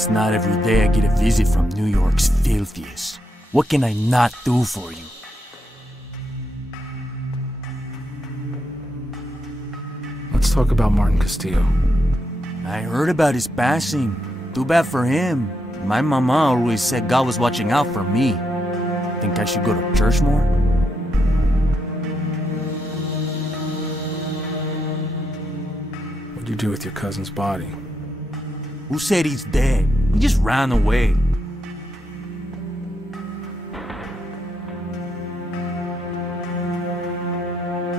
It's not every day I get a visit from New York's filthiest. What can I not do for you? Let's talk about Martin Castillo. I heard about his passing. Too bad for him. My mama always said God was watching out for me. Think I should go to church more? What'd you do with your cousin's body? Who said he's dead? He just ran away.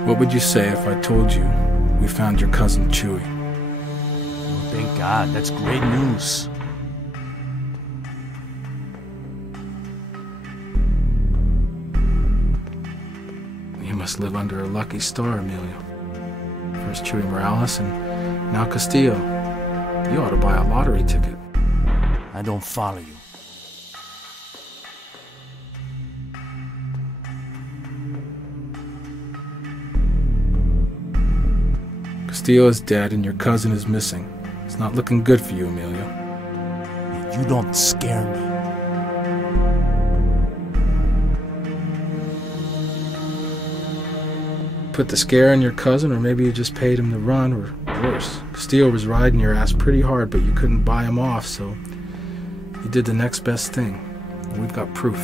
What would you say if I told you we found your cousin Chewie? Oh, thank God, that's great news. You must live under a lucky star, Emilio. First Chewie Morales and now Castillo. You ought to buy a lottery ticket. I don't follow you. Castillo is dead and your cousin is missing. It's not looking good for you, Emilio. You don't scare me. Put the scare in your cousin, or maybe you just paid him to run, or worse. Castillo was riding your ass pretty hard, but you couldn't buy him off, so you did the next best thing. We've got proof.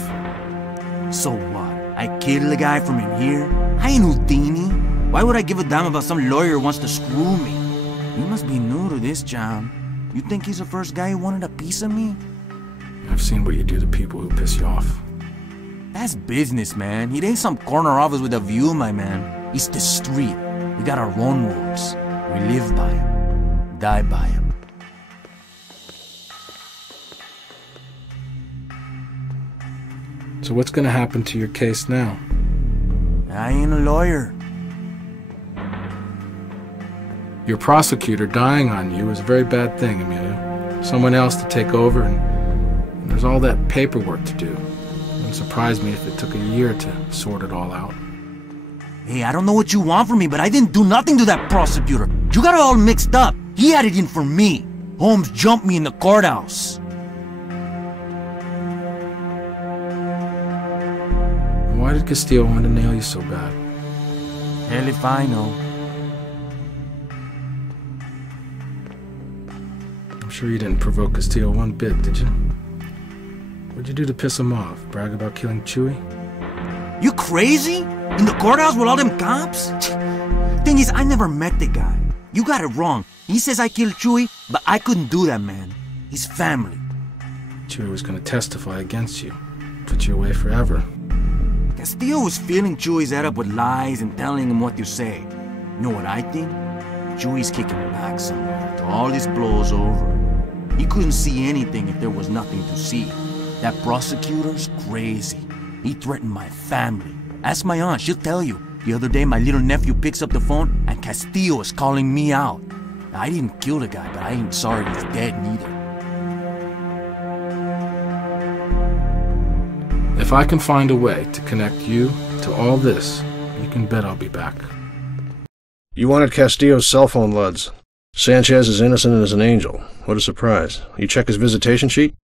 So what? I killed the guy from in here? I ain't Houdini. Why would I give a damn about some lawyer who wants to screw me? You must be new to this, John. You think he's the first guy who wanted a piece of me? I've seen what you do to people who piss you off. That's business, man. It ain't some corner office with a view, my man. It's the street. We got our own rules. We live by them. Die by them. So what's gonna happen to your case now? I ain't a lawyer. Your prosecutor dying on you is a very bad thing, Emilio. Someone else to take over, and there's all that paperwork to do. It wouldn't surprise me if it took a year to sort it all out. Hey, I don't know what you want from me, but I didn't do nothing to that prosecutor. You got it all mixed up. He had it in for me. Holmes jumped me in the courthouse. Why did Castillo want to nail you so bad? Hell if I know. I'm sure you didn't provoke Castillo one bit, did you? What'd you do to piss him off? Brag about killing Chewie? You crazy? In the courthouse with all them cops? Thing is, I never met the guy. You got it wrong. He says I killed Chewie, but I couldn't do that, man. He's family. Chewie was gonna testify against you. Put you away forever. Castillo was filling Chewie's head up with lies and telling him what to say. You know what I think? Chewie's kicking back somewhere till all this blows over. He couldn't see anything if there was nothing to see. That prosecutor's crazy. He threatened my family. Ask my aunt, she'll tell you. The other day, my little nephew picks up the phone and Castillo is calling me out. I didn't kill the guy, but I ain't sorry he's dead neither. If I can find a way to connect you to all this, you can bet I'll be back. You wanted Castillo's cell phone LUDs. Sanchez is innocent as an angel. What a surprise. You check his visitation sheet?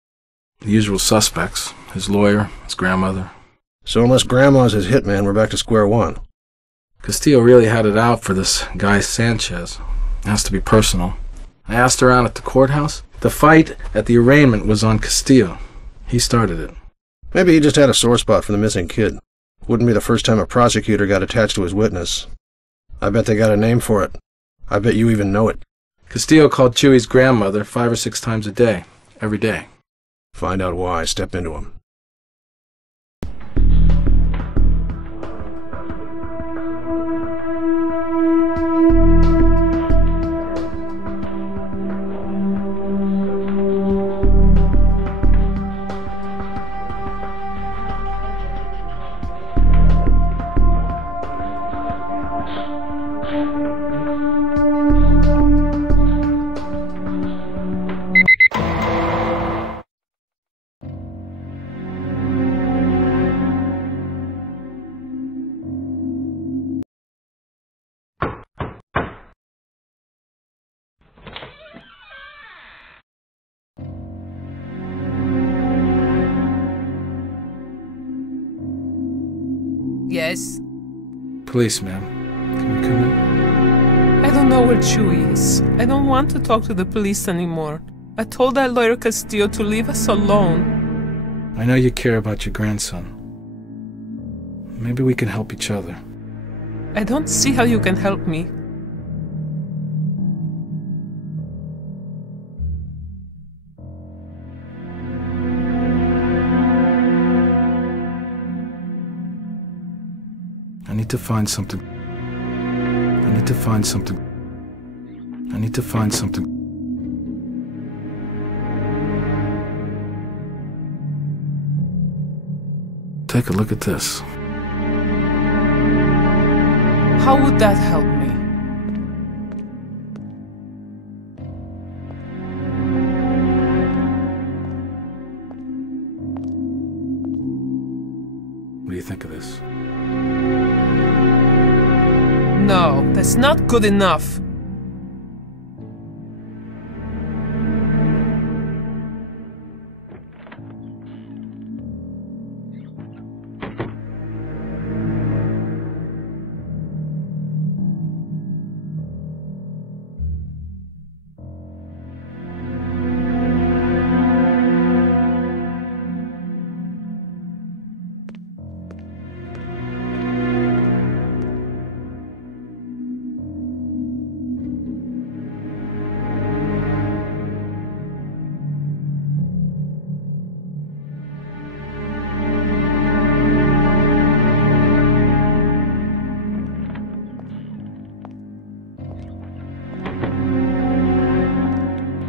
The usual suspects. His lawyer, his grandmother. So unless Grandma's his hitman, we're back to square one. Castillo really had it out for this guy Sanchez. It has to be personal. I asked around at the courthouse. The fight at the arraignment was on Castillo. He started it. Maybe he just had a sore spot for the missing kid. Wouldn't be the first time a prosecutor got attached to his witness. I bet they got a name for it. I bet you even know it. Castillo called Chewie's grandmother 5 or 6 times a day. Every day. Find out why. Step into him. Yes? Police, ma'am. Can we come in? I don't know where Chewie is. I don't want to talk to the police anymore. I told that lawyer Castillo to leave us alone. I know you care about your grandson. Maybe we can help each other. I don't see how you can help me. I need to find something. I need to find something. I need to find something. Take a look at this. How would that help me? What do you think of this? No, that's not good enough.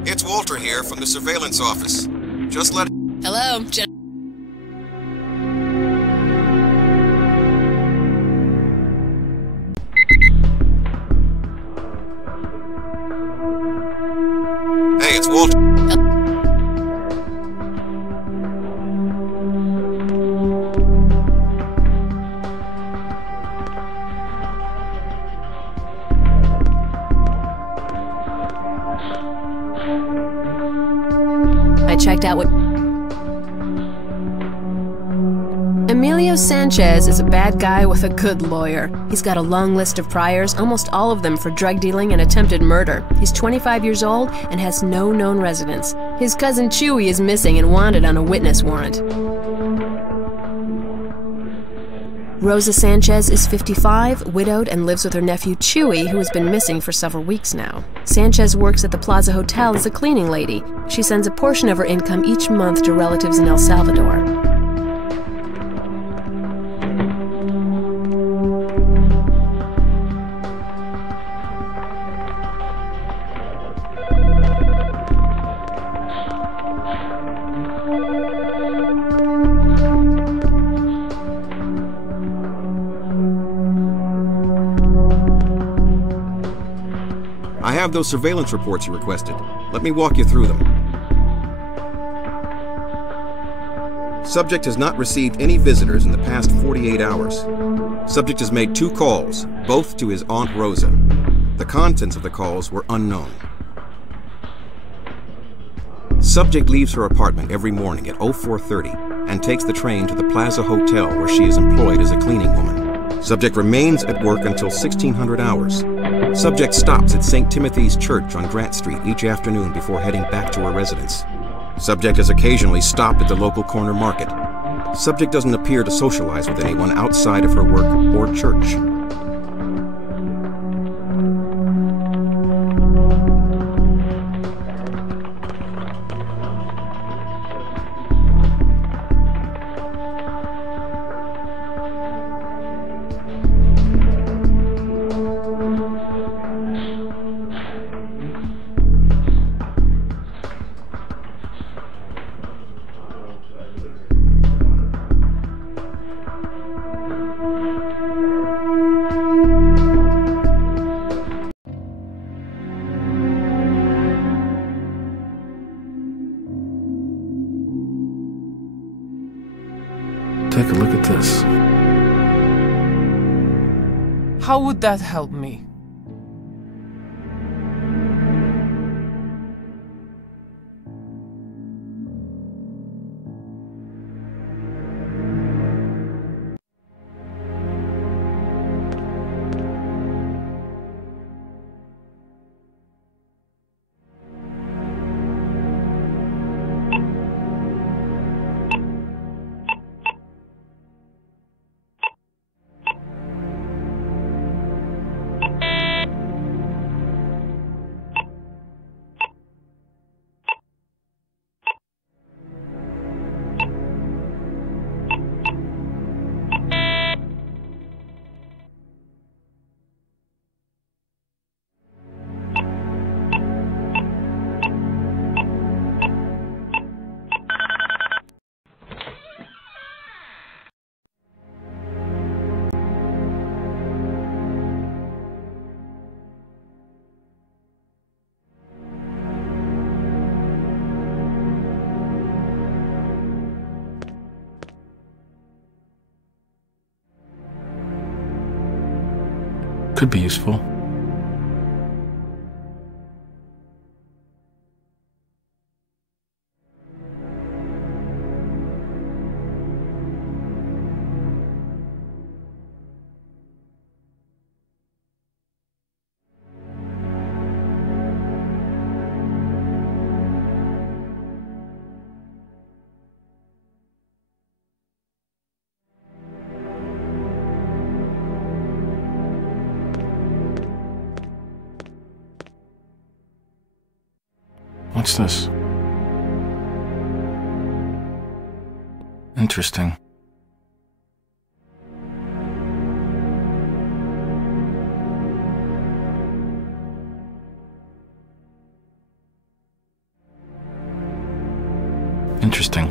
It's Walter here from the surveillance office. Just let... Hello, Hey, it's Walter. I checked out what... Emilio Sanchez is a bad guy with a good lawyer. He's got a long list of priors, almost all of them for drug dealing and attempted murder. He's 25 years old and has no known residence. His cousin Chewie is missing and wanted on a witness warrant. Rosa Sanchez is 55, widowed, and lives with her nephew Chewie, who has been missing for several weeks now. Sanchez works at the Plaza Hotel as a cleaning lady. She sends a portion of her income each month to relatives in El Salvador. I have those surveillance reports you requested. Let me walk you through them. Subject has not received any visitors in the past 48 hours. Subject has made 2 calls, both to his Aunt Rosa. The contents of the calls were unknown. Subject leaves her apartment every morning at 04:30 and takes the train to the Plaza Hotel where she is employed as a cleaning woman. Subject remains at work until 1600 hours. Subject stops at St. Timothy's Church on Grant Street each afternoon before heading back to her residence. Subject has occasionally stopped at the local corner market. Subject doesn't appear to socialize with anyone outside of her work or church. Take a look at this. How would that help me? Could be useful. What's this? Interesting. Interesting.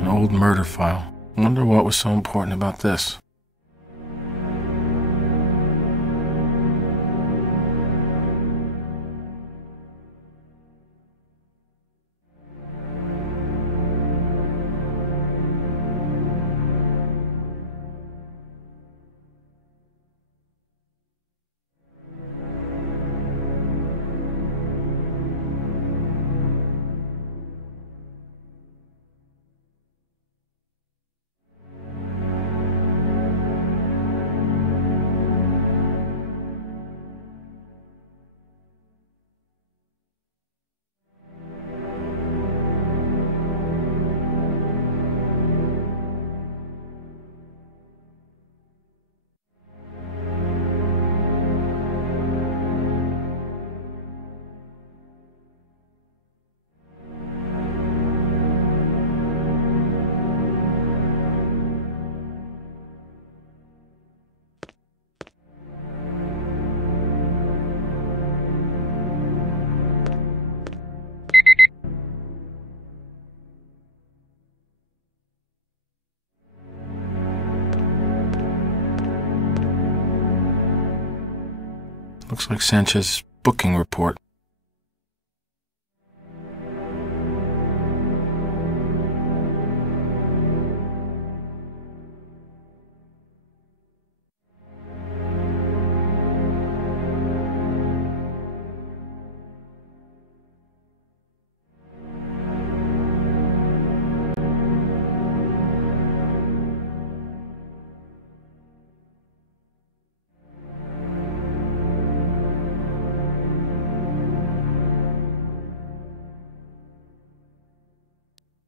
An old murder file. Wonder what was so important about this. Looks like Sanchez's booking report.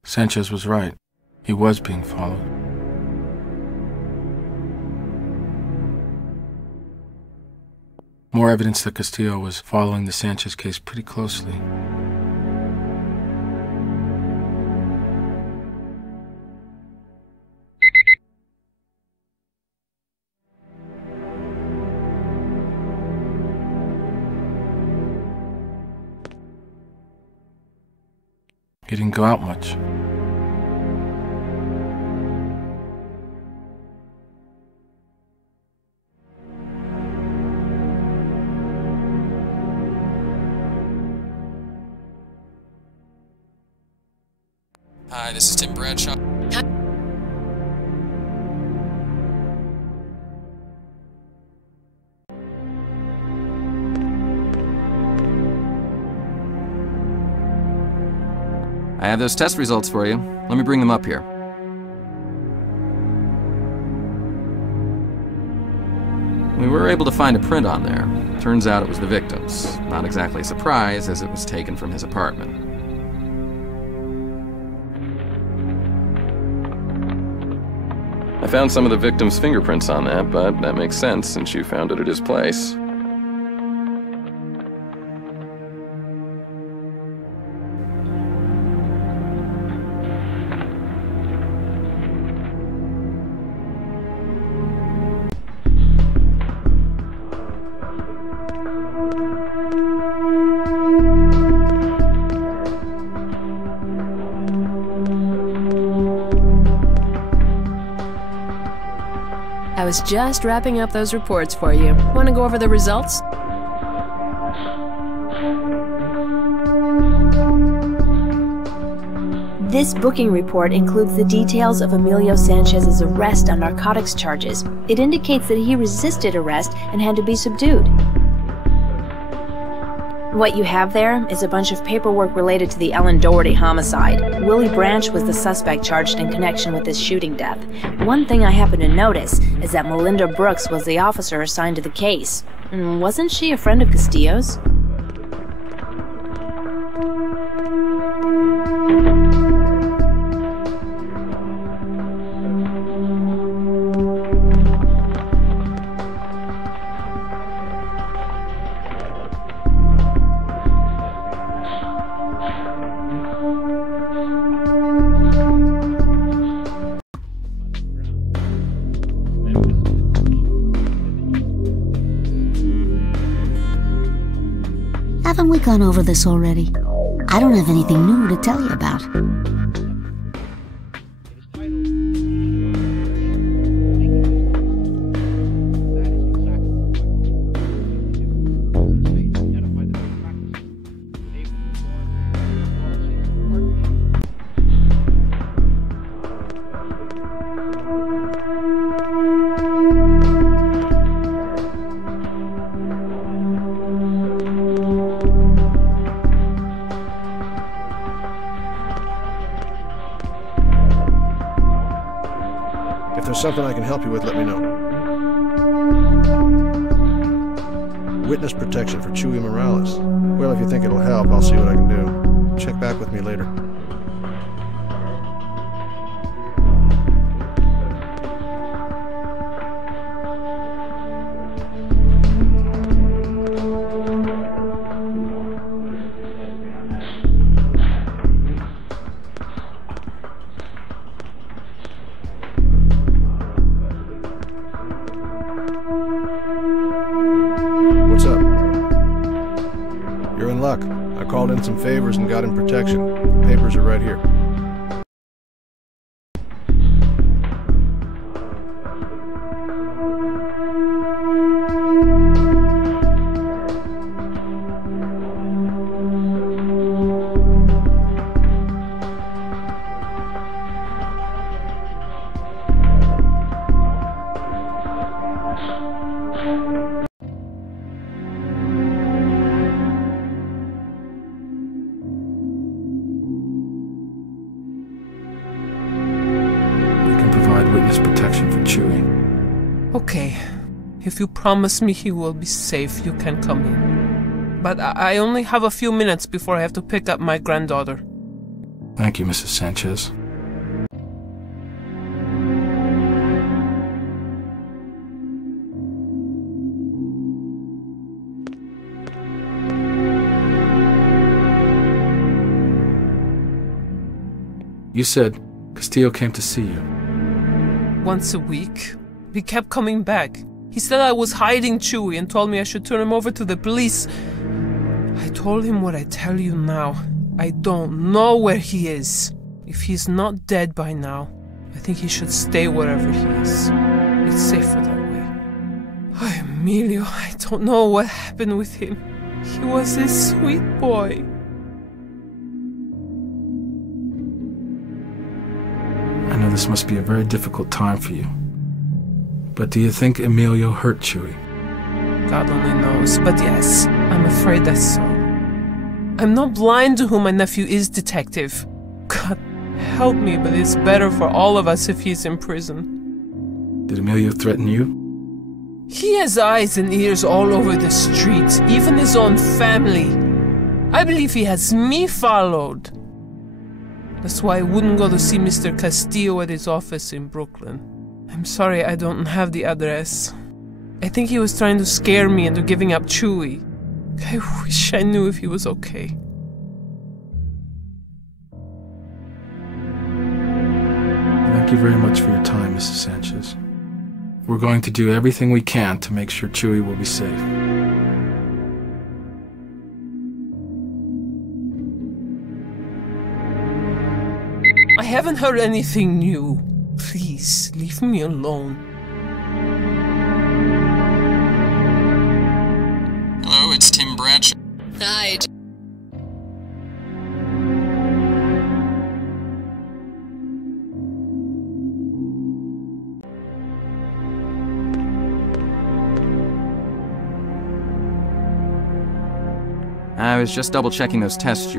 Sanchez was right. He was being followed. More evidence that Castillo was following the Sanchez case pretty closely. He didn't go out much. Hi, this is Tim Bradshaw. I have those test results for you. Let me bring them up here. We were able to find a print on there. Turns out it was the victim's. Not exactly a surprise, as it was taken from his apartment. I found some of the victim's fingerprints on that, but that makes sense since you found it at his place. I was just wrapping up those reports for you. Want to go over the results? This booking report includes the details of Emilio Sanchez's arrest on narcotics charges. It indicates that he resisted arrest and had to be subdued. What you have there is a bunch of paperwork related to the Ellen Doherty homicide. Willie Branch was the suspect charged in connection with this shooting death. One thing I happen to notice is that Melinda Brooks was the officer assigned to the case. Wasn't she a friend of Castillo's? Haven't we gone over this already? I don't have anything new to tell you about. If there's something I can help you with, let me know. Witness protection for Chuy Morales. Well, if you think it'll help, I'll see what I can do. Check back with me later. What's up? You're in luck. I called in some favors and got him protection. The papers are right here. Witness protection for Chuy. Okay. If you promise me he will be safe, you can come in. But I only have a few minutes before I have to pick up my granddaughter. Thank you, Mrs. Sanchez. You said Castillo came to see you. Once a week. He kept coming back. He said I was hiding Chuy and told me I should turn him over to the police. I told him what I tell you now. I don't know where he is. If he's not dead by now, I think he should stay wherever he is. It's safer that way. Oh, Emilio, I don't know what happened with him. He was a sweet boy. I know this must be a very difficult time for you. But do you think Emilio hurt Chuy? God only knows, but yes, I'm afraid that's so. I'm not blind to who my nephew is, Detective. God help me, but it's better for all of us if he's in prison. Did Emilio threaten you? He has eyes and ears all over the streets, even his own family. I believe he has me followed. That's why I wouldn't go to see Mr. Castillo at his office in Brooklyn. I I'm sorry I don't have the address. I think he was trying to scare me into giving up Chewie. I wish I knew if he was okay. Thank you very much for your time, Mrs. Sanchez. We're going to do everything we can to make sure Chewie will be safe. I haven't heard anything new. Please, leave me alone. Hello, it's Tim Bradshaw. Hi. I was just double-checking those tests,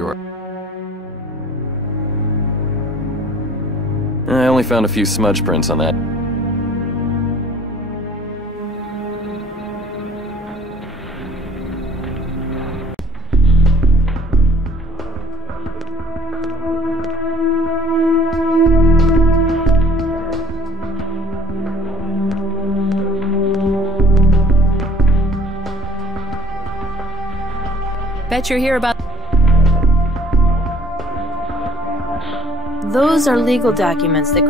I only found a few smudge prints on that. Bet you're here about... Those are legal documents that...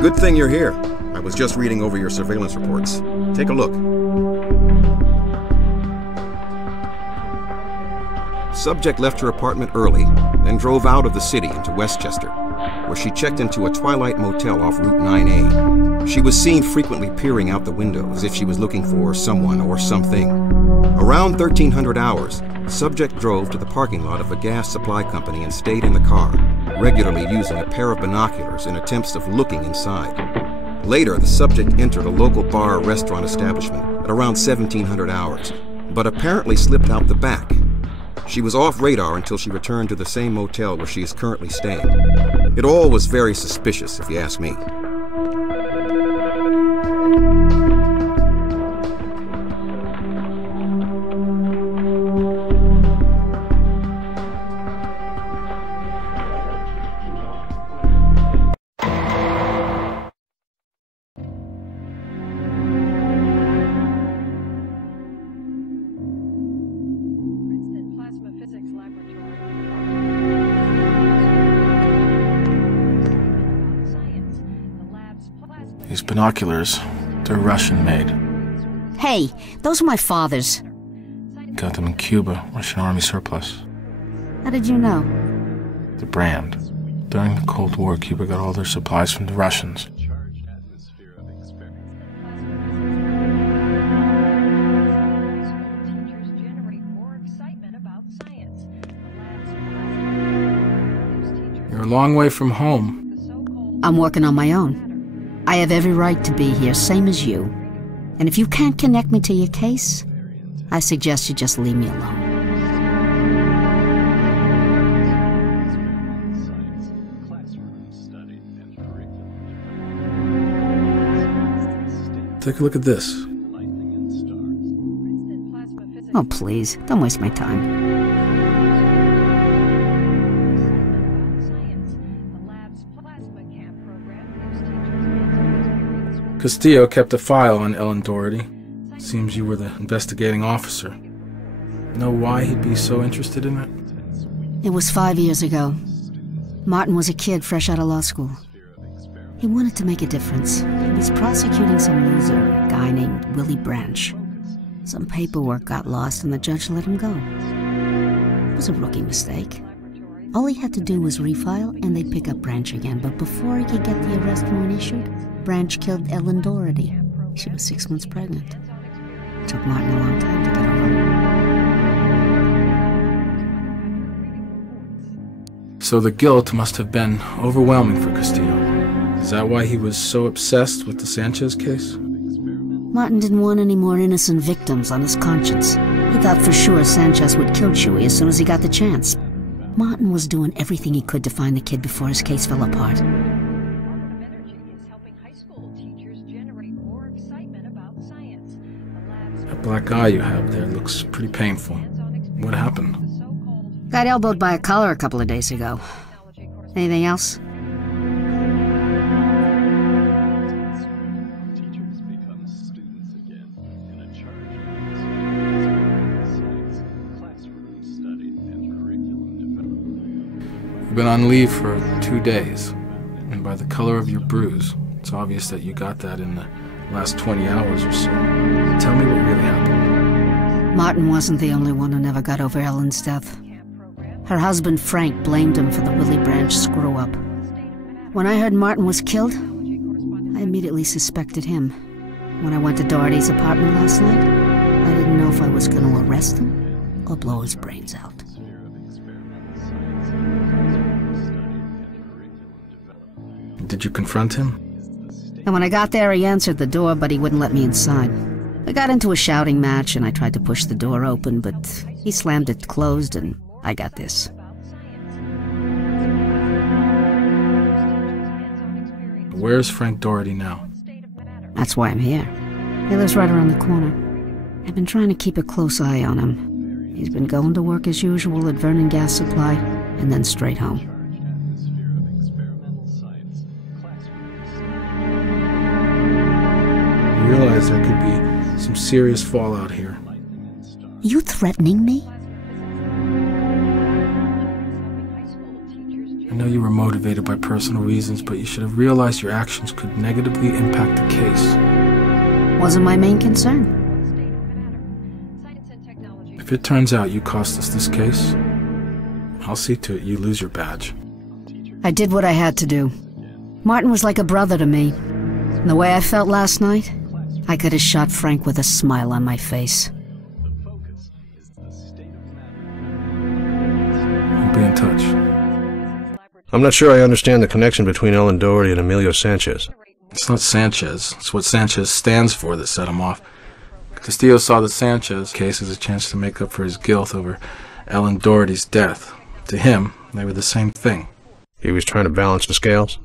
Good thing you're here. I was just reading over your surveillance reports. Take a look. Subject left her apartment early, then drove out of the city into Westchester, where she checked into a Twilight motel off Route 9A. She was seen frequently peering out the window as if she was looking for someone or something. Around 1300 hours, subject drove to the parking lot of a gas supply company and stayed in the car, regularly using a pair of binoculars in attempts of looking inside. Later, the subject entered a local bar or restaurant establishment at around 1700 hours, but apparently slipped out the back. She was off radar until she returned to the same motel where she is currently staying. It all was very suspicious, if you ask me. These binoculars, they're Russian-made. Hey, those are my father's. Got them in Cuba, Russian Army surplus. How did you know? The brand. During the Cold War, Cuba got all their supplies from the Russians. You're a long way from home. I'm working on my own. I have every right to be here, same as you. And if you can't connect me to your case, I suggest you just leave me alone. Take a look at this. Oh, please, don't waste my time. Castillo kept a file on Ellen Doherty. Seems you were the investigating officer. Know why he'd be so interested in it? It was 5 years ago. Martin was a kid fresh out of law school. He wanted to make a difference. He was prosecuting some loser, a guy named Willie Branch. Some paperwork got lost and the judge let him go. It was a rookie mistake. All he had to do was refile and they'd pick up Branch again, but before he could get the arrest warrant issued, Branch killed Ellen Doherty. She was 6 months pregnant. It took Martin a long time to get over. So the guilt must have been overwhelming for Castillo. Is that why he was so obsessed with the Sanchez case? Martin didn't want any more innocent victims on his conscience. He thought for sure Sanchez would kill Chewie as soon as he got the chance. Martin was doing everything he could to find the kid before his case fell apart. That black eye you have there looks pretty painful. What happened? Got elbowed by a collar a couple of days ago. Anything else? You've been on leave for 2 days, and by the color of your bruise, it's obvious that you got that in the last 20 hours or so. Tell me what really happened. Martin wasn't the only one who never got over Ellen's death. Her husband, Frank, blamed him for the Willie Branch screw-up. When I heard Martin was killed, I immediately suspected him. When I went to Doherty's apartment last night, I didn't know if I was going to arrest him or blow his brains out. Did you confront him? And when I got there, he answered the door, but he wouldn't let me inside. We got into a shouting match, and I tried to push the door open, but he slammed it closed, and I got this. Where's Frank Doherty now? That's why I'm here. He lives right around the corner. I've been trying to keep a close eye on him. He's been going to work as usual at Vernon Gas Supply, and then straight home. I realize there could be some serious fallout here. You threatening me? I know you were motivated by personal reasons, but you should have realized your actions could negatively impact the case. Wasn't my main concern. If it turns out you cost us this case, I'll see to it you lose your badge. I did what I had to do. Martin was like a brother to me. And the way I felt last night, I could have shot Frank with a smile on my face. I'll be in touch. I'm not sure I understand the connection between Ellen Doherty and Emilio Sanchez. It's not Sanchez. It's what Sanchez stands for that set him off. Castillo saw the Sanchez case as a chance to make up for his guilt over Ellen Doherty's death. To him, they were the same thing. He was trying to balance the scales?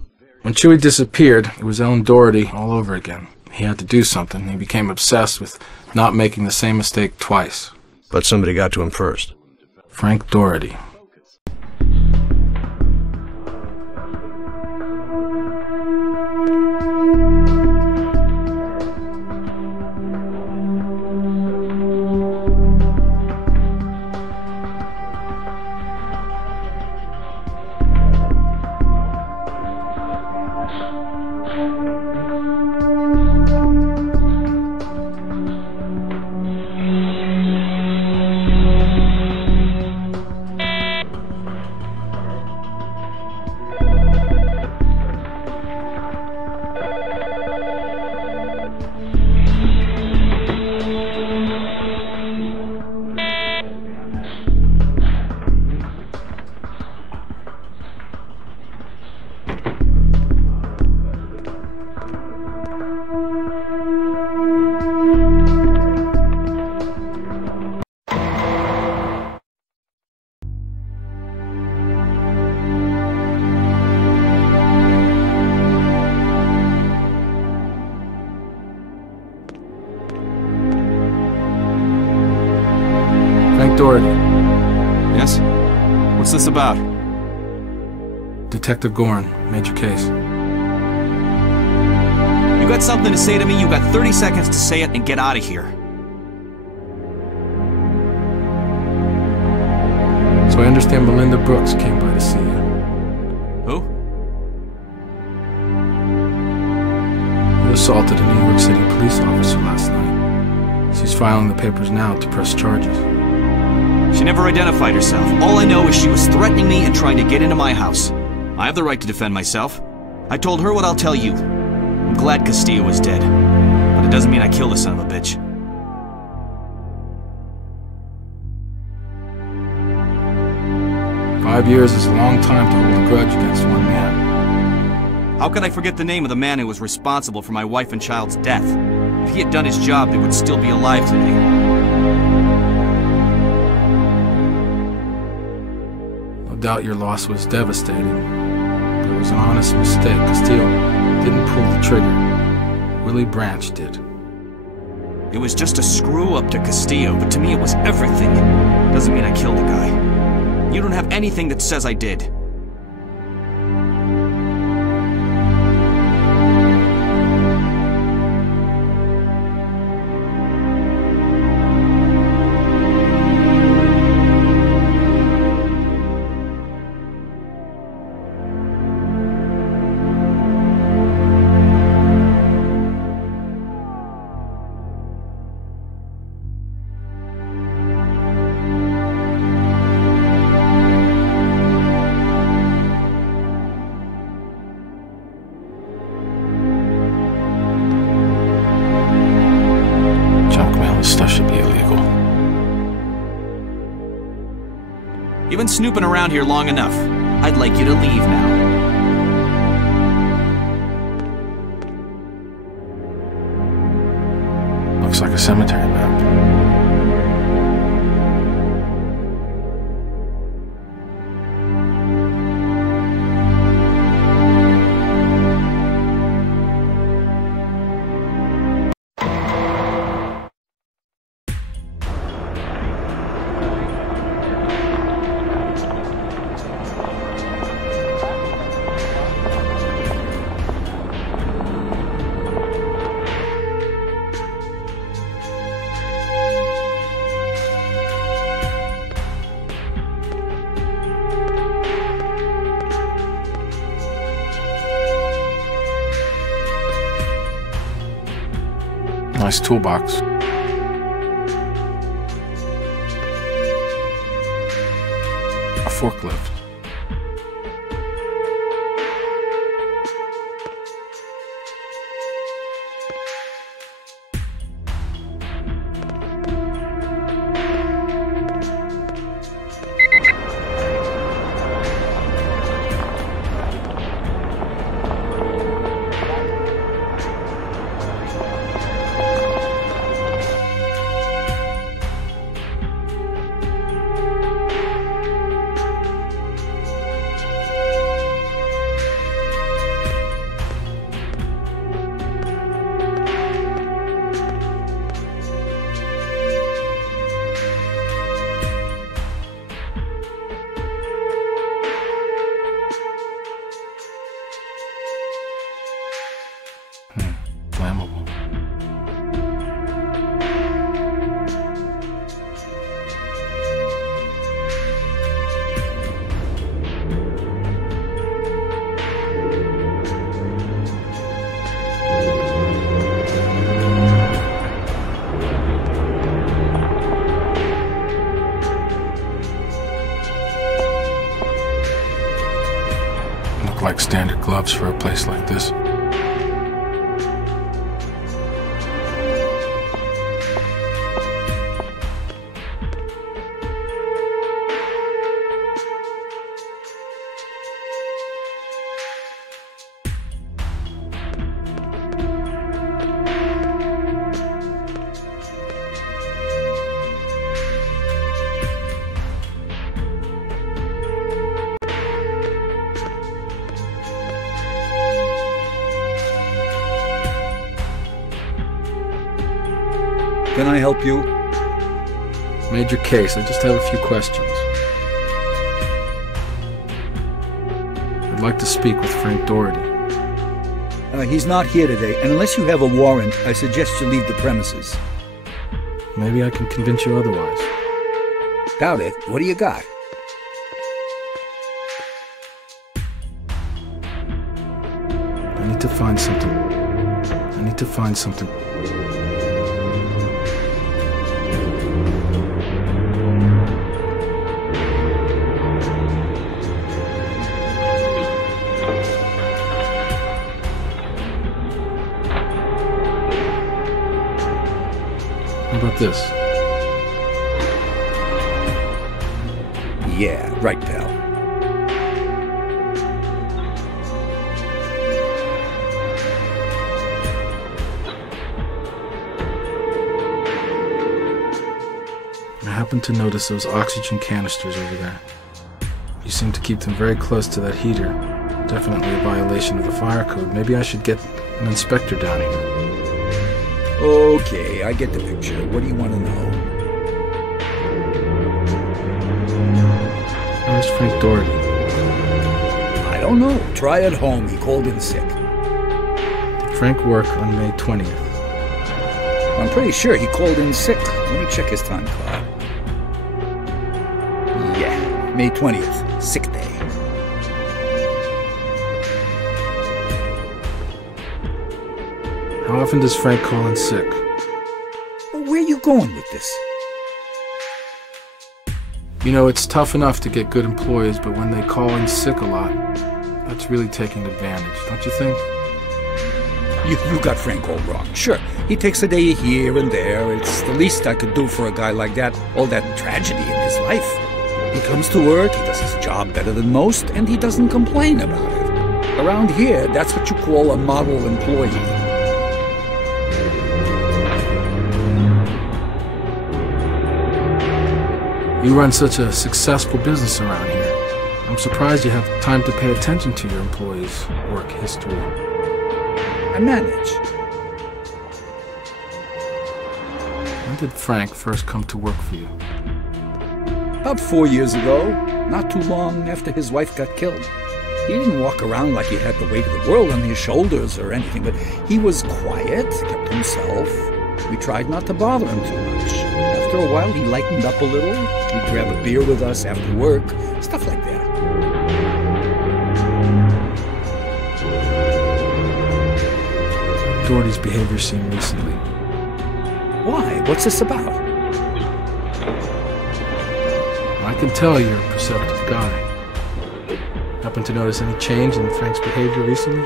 When Chewie disappeared, it was Ellen Doherty all over again. He had to do something. He became obsessed with not making the same mistake twice. But somebody got to him first. Frank Doherty. Doherty. Yes? What's this about? Detective Goren, major case. You got something to say to me? You got 30 seconds to say it and get out of here. So I understand Melinda Brooks came by to see you. Who? You assaulted a New York City police officer last night. She's filing the papers now to press charges. She never identified herself. All I know is she was threatening me and trying to get into my house. I have the right to defend myself. I told her what I'll tell you. I'm glad Castillo is dead, but it doesn't mean I killed the son of a bitch. "5 years is a long time to hold a grudge against one man. How could I forget the name of the man who was responsible for my wife and child's death? If he had done his job, they would still be alive today. No doubt your loss was devastating. But it was an honest mistake. Castillo didn't pull the trigger. Willie Branch did. It was just a screw-up to Castillo, but to me it was everything. Doesn't mean I killed the guy. You don't have anything that says I did. You've been snooping around here long enough. I'd like you to leave now. Looks like a cemetery map. Nice toolbox. A forklift. Flammable. Look like standard gloves for a place like this. Can I help you? Major case. I just have a few questions. I'd like to speak with Frank Doherty. He's not here today, and unless you have a warrant, I suggest you leave the premises. Maybe I can convince you otherwise. Doubt it. What do you got? I need to find something. How about this? Yeah, right, pal. happened to notice those oxygen canisters over there. You seem to keep them very close to that heater. Definitely a violation of the fire code. Maybe I should get an inspector down here. Okay, I get the picture. What do you want to know? Where's Frank Doherty? I don't know. Try at home. He called in sick. Did Frank work on May 20th? I'm pretty sure he called in sick. Let me check his time card. Yeah, May 20th. Sick day. How often does Frank call in sick? Well, where are you going with this? You know, it's tough enough to get good employees, but when they call in sick a lot, that's really taking advantage, don't you think? You got Frank all wrong. Sure, he takes a day here and there. It's the least I could do for a guy like that. All that tragedy in his life. He comes to work, he does his job better than most, and he doesn't complain about it. Around here, that's what you call a model employee. You run such a successful business around here. I'm surprised you have time to pay attention to your employees' work history. I manage. When did Frank first come to work for you? About 4 years ago, not too long after his wife got killed. He didn't walk around like he had the weight of the world on his shoulders or anything, but he was quiet, kept to himself. We tried not to bother him too much. After a while, he lightened up a little. He'd grab a beer with us after work, stuff like that. Doherty's behavior seen recently. Why? What's this about? I can tell you're a perceptive guy. Happen to notice any change in Frank's behavior recently?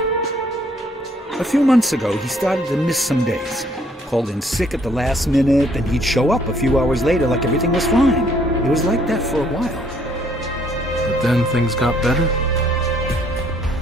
A few months ago, he started to miss some days. Called in sick at the last minute, and he'd show up a few hours later like everything was fine. It was like that for a while. But then things got better?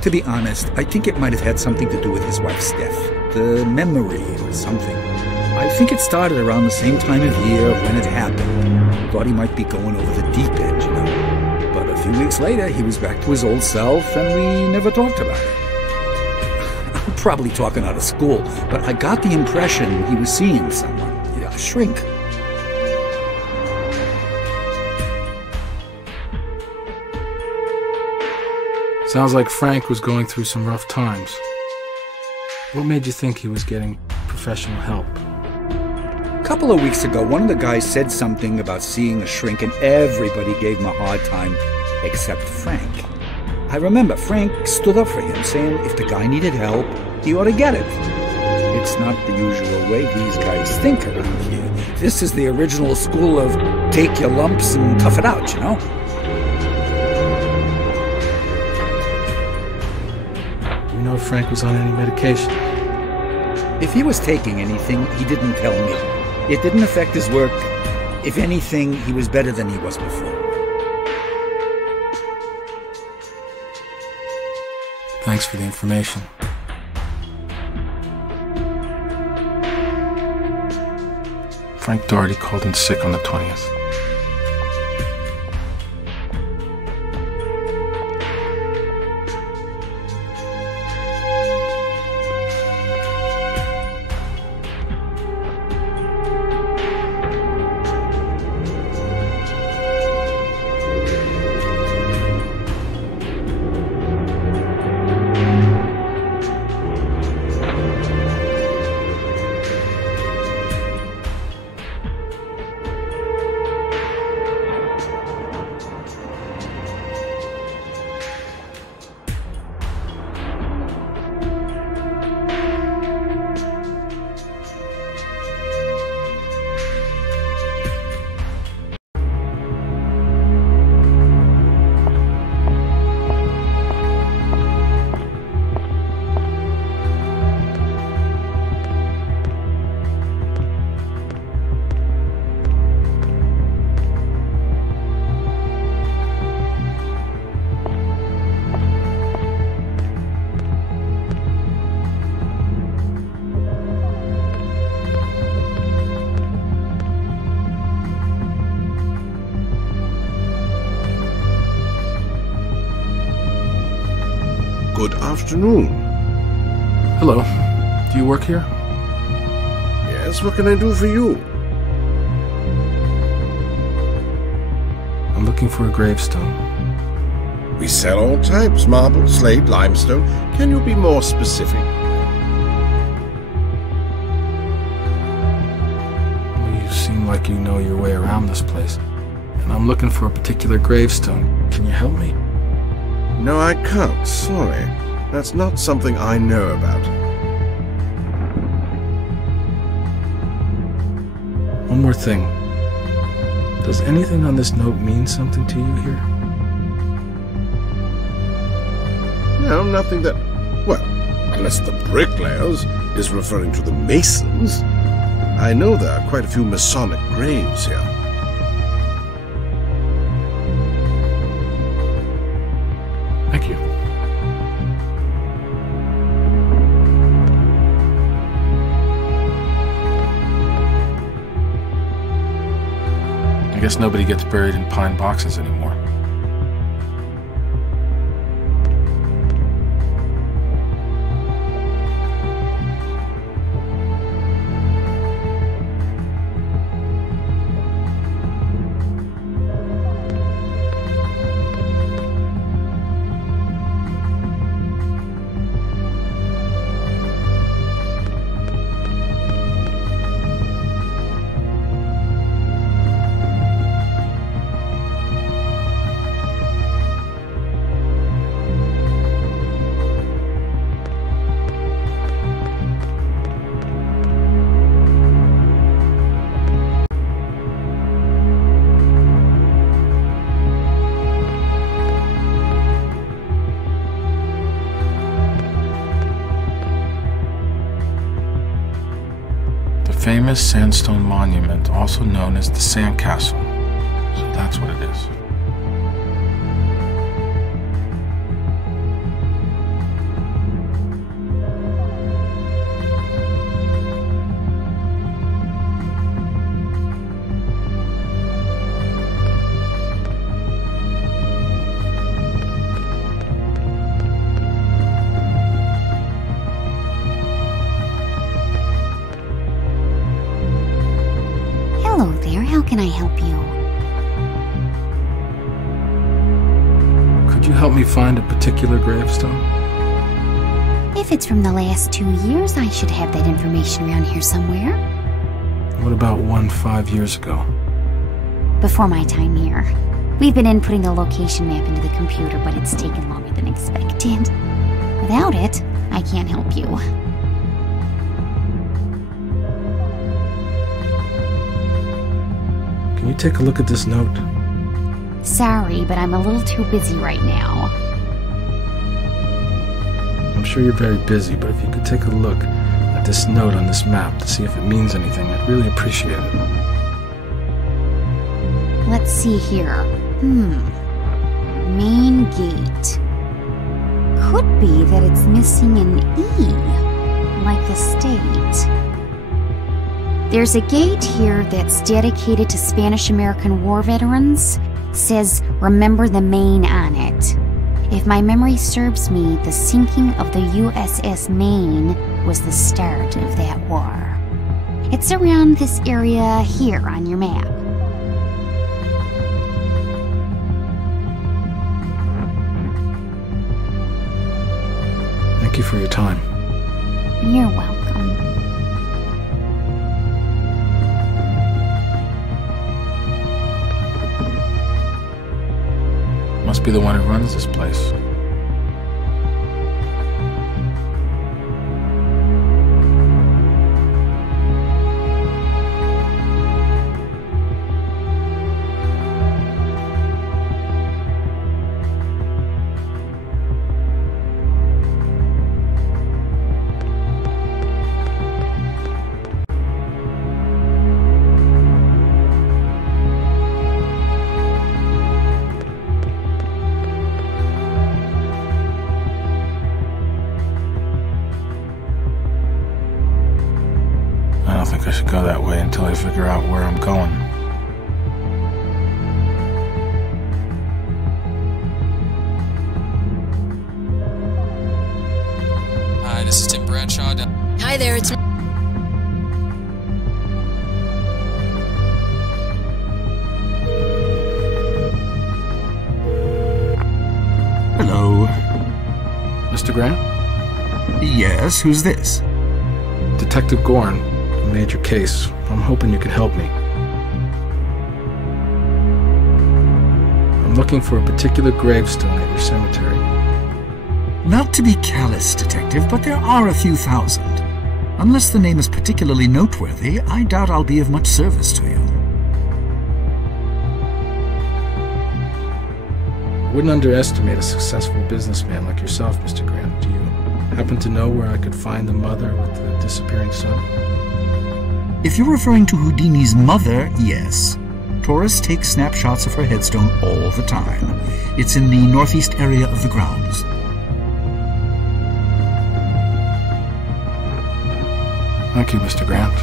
To be honest, I think it might have had something to do with his wife's death. The memory or something. I think it started around the same time of year when it happened. Thought he might be going over the deep end, you know. But a few weeks later, he was back to his old self, and we never talked about it. I'm probably talking out of school, but I got the impression he was seeing someone, a shrink. Sounds like Frank was going through some rough times. What made you think he was getting professional help? A couple of weeks ago, one of the guys said something about seeing a shrink, and everybody gave him a hard time, except Frank. I remember Frank stood up for him, saying if the guy needed help, he ought to get it. It's not the usual way these guys think around here. This is the original school of take your lumps and tough it out, you know? You know if Frank was on any medication? If he was taking anything, he didn't tell me. It didn't affect his work. If anything, he was better than he was before. Thanks for the information. Frank Doherty called in sick on the 20th. Good afternoon. Hello. Do you work here? Yes, what can I do for you? I'm looking for a gravestone. We sell all types, marble, slate, limestone. Can you be more specific? Well, you seem like you know your way around this place. And I'm looking for a particular gravestone. Can you help me? No, I can't. Sorry. That's not something I know about. One more thing. Does anything on this note mean something to you here? No, nothing that... Well, unless the bricklayers is referring to the masons. I know there are quite a few Masonic graves here. Thank you. I guess nobody gets buried in pine boxes anymore. Famous sandstone monument, also known as the Sandcastle. So that's what it is. Hello there, how can I help you? Could you help me find a particular gravestone? If it's from the last 2 years, I should have that information around here somewhere. What about one 5 years ago? Before my time here. We've been inputting the location map into the computer, but it's taken longer than expected. Without it, I can't help you. Can you take a look at this note? Sorry, but I'm a little too busy right now. I'm sure you're very busy, but if you could take a look at this note on this map to see if it means anything, I'd really appreciate it. Let's see here. Main gate. Could be that it's missing an E, like the state. There's a gate here that's dedicated to Spanish-American War veterans. Says, remember the Maine on it. If my memory serves me, the sinking of the USS Maine was the start of that war. It's around this area here on your map. Thank you for your time. You're welcome. Must be the one who runs this place. I don't think I should go that way until I figure out where I'm going. this is Tim Bradshaw. Hi there, it's... Hello. Mr. Grant? Yes, who's this? Detective Goren. A major case. I'm hoping you can help me. I'm looking for a particular gravestone at your cemetery. Not to be callous, Detective, but there are a few thousand. Unless the name is particularly noteworthy, I doubt I'll be of much service to you. I wouldn't underestimate a successful businessman like yourself, Mr. Grant. Do you happen to know where I could find the mother with the disappearing son? If you're referring to Houdini's mother, yes. Tourists take snapshots of her headstone all the time. It's in the northeast area of the grounds. Thank you, Mr. Grant.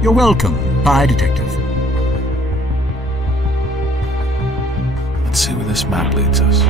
You're welcome. Bye, Detective. Let's see where this map leads us.